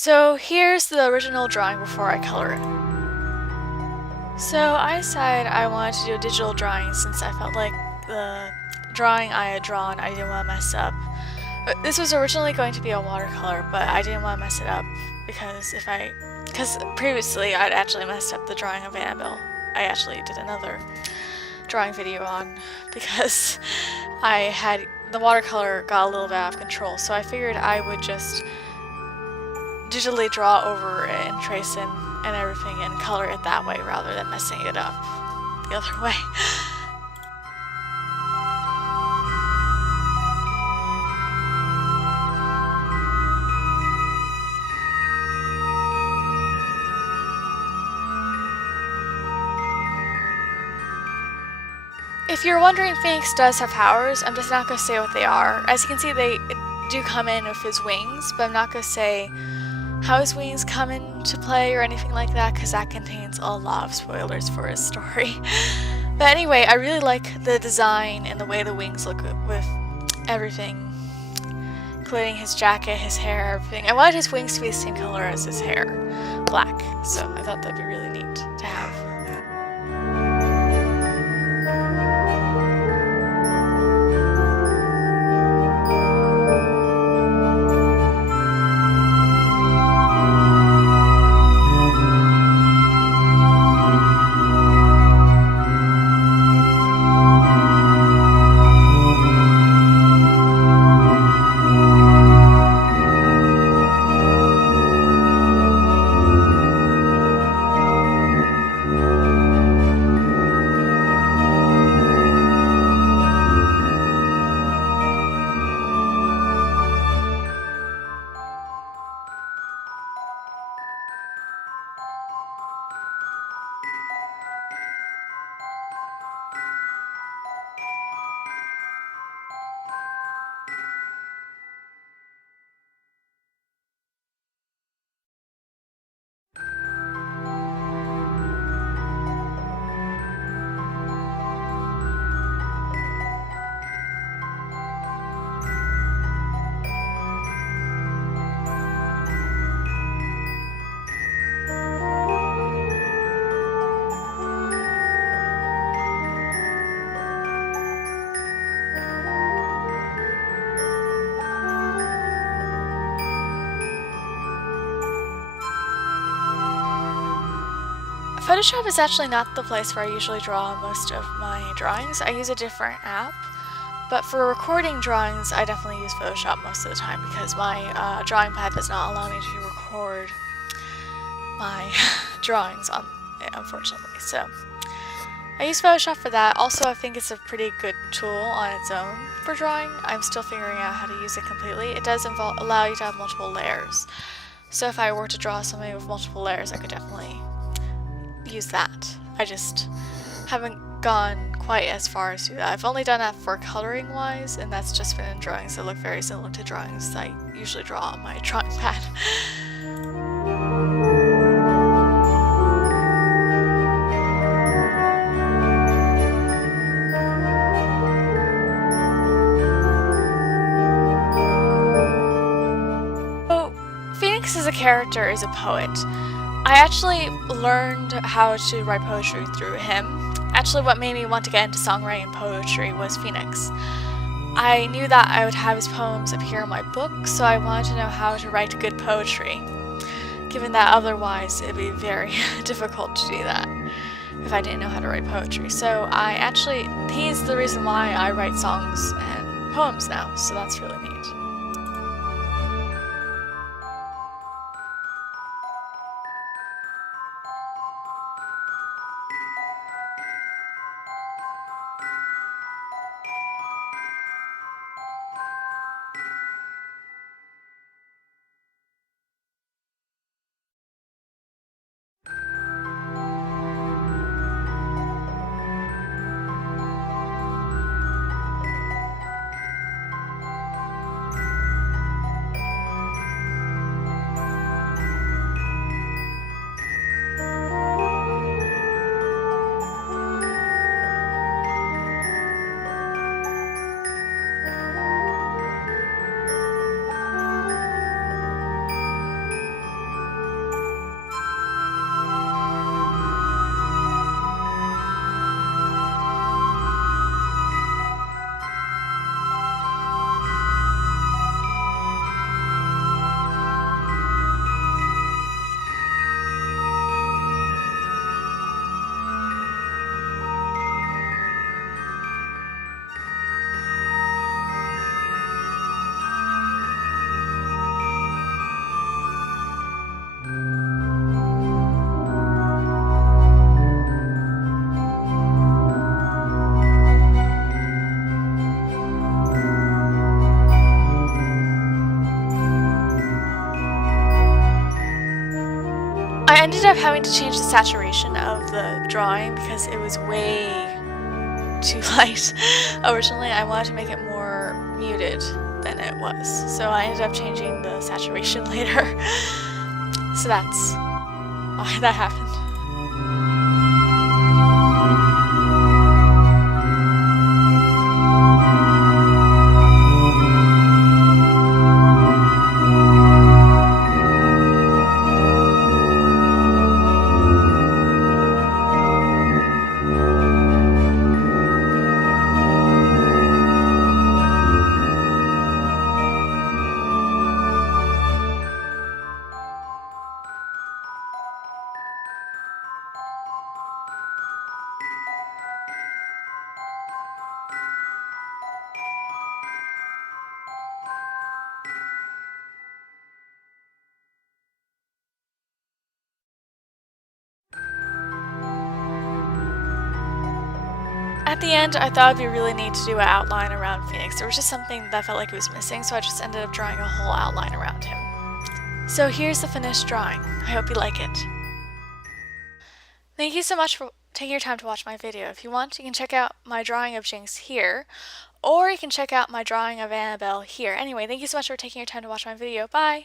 So here's the original drawing before I color it. So I decided I wanted to do a digital drawing since I felt like the drawing I had drawn I didn't want to mess up. This was originally going to be a watercolor, but I didn't want to mess it up because because previously I'd actually messed up the drawing of Annabelle. I actually did another drawing video on because the watercolor got a little bit out of control, so I figured I would just digitally draw over it and trace in and everything and color it that way rather than messing it up the other way. If you're wondering, Phoenix does have powers. I'm just not going to say what they are. As you can see, they do come in with his wings, but I'm not going to say how his wings come into play or anything like that because that contains a lot of spoilers for his story. But anyway, I really like the design and the way the wings look with everything, including his jacket, his hair, everything. I wanted his wings to be the same color as his hair, black, so I thought that'd be really neat to have. Photoshop is actually not the place where I usually draw most of my drawings. I use a different app, but for recording drawings, I definitely use Photoshop most of the time because my drawing pad does not allow me to record my drawings on it, unfortunately. So I use Photoshop for that. Also, I think it's a pretty good tool on its own for drawing. I'm still figuring out how to use it completely. It does allow you to have multiple layers. So if I were to draw something with multiple layers, I could definitely use that. I just haven't gone quite as far as do that. I've only done that for coloring wise, and that's just been in drawings that look very similar to drawings I usually draw on my drawing pad. So, Phoenix as a character is a poet. I actually learned how to write poetry through him. Actually, what made me want to get into songwriting and poetry was Phoenix. I knew that I would have his poems appear in my book, so I wanted to know how to write good poetry, given that otherwise it'd be very difficult to do that if I didn't know how to write poetry. So he's the reason why I write songs and poems now, so that's really neat. I ended up having to change the saturation of the drawing because it was way too light. Originally, I wanted to make it more muted than it was, so I ended up changing the saturation later. So that's why that happened. At the end, I thought it'd be really neat to do an outline around Phoenix. There was just something that felt like it was missing, so I just ended up drawing a whole outline around him. So here's the finished drawing. I hope you like it. Thank you so much for taking your time to watch my video. If you want, you can check out my drawing of Jinx here, or you can check out my drawing of Annabelle here. Anyway, thank you so much for taking your time to watch my video. Bye!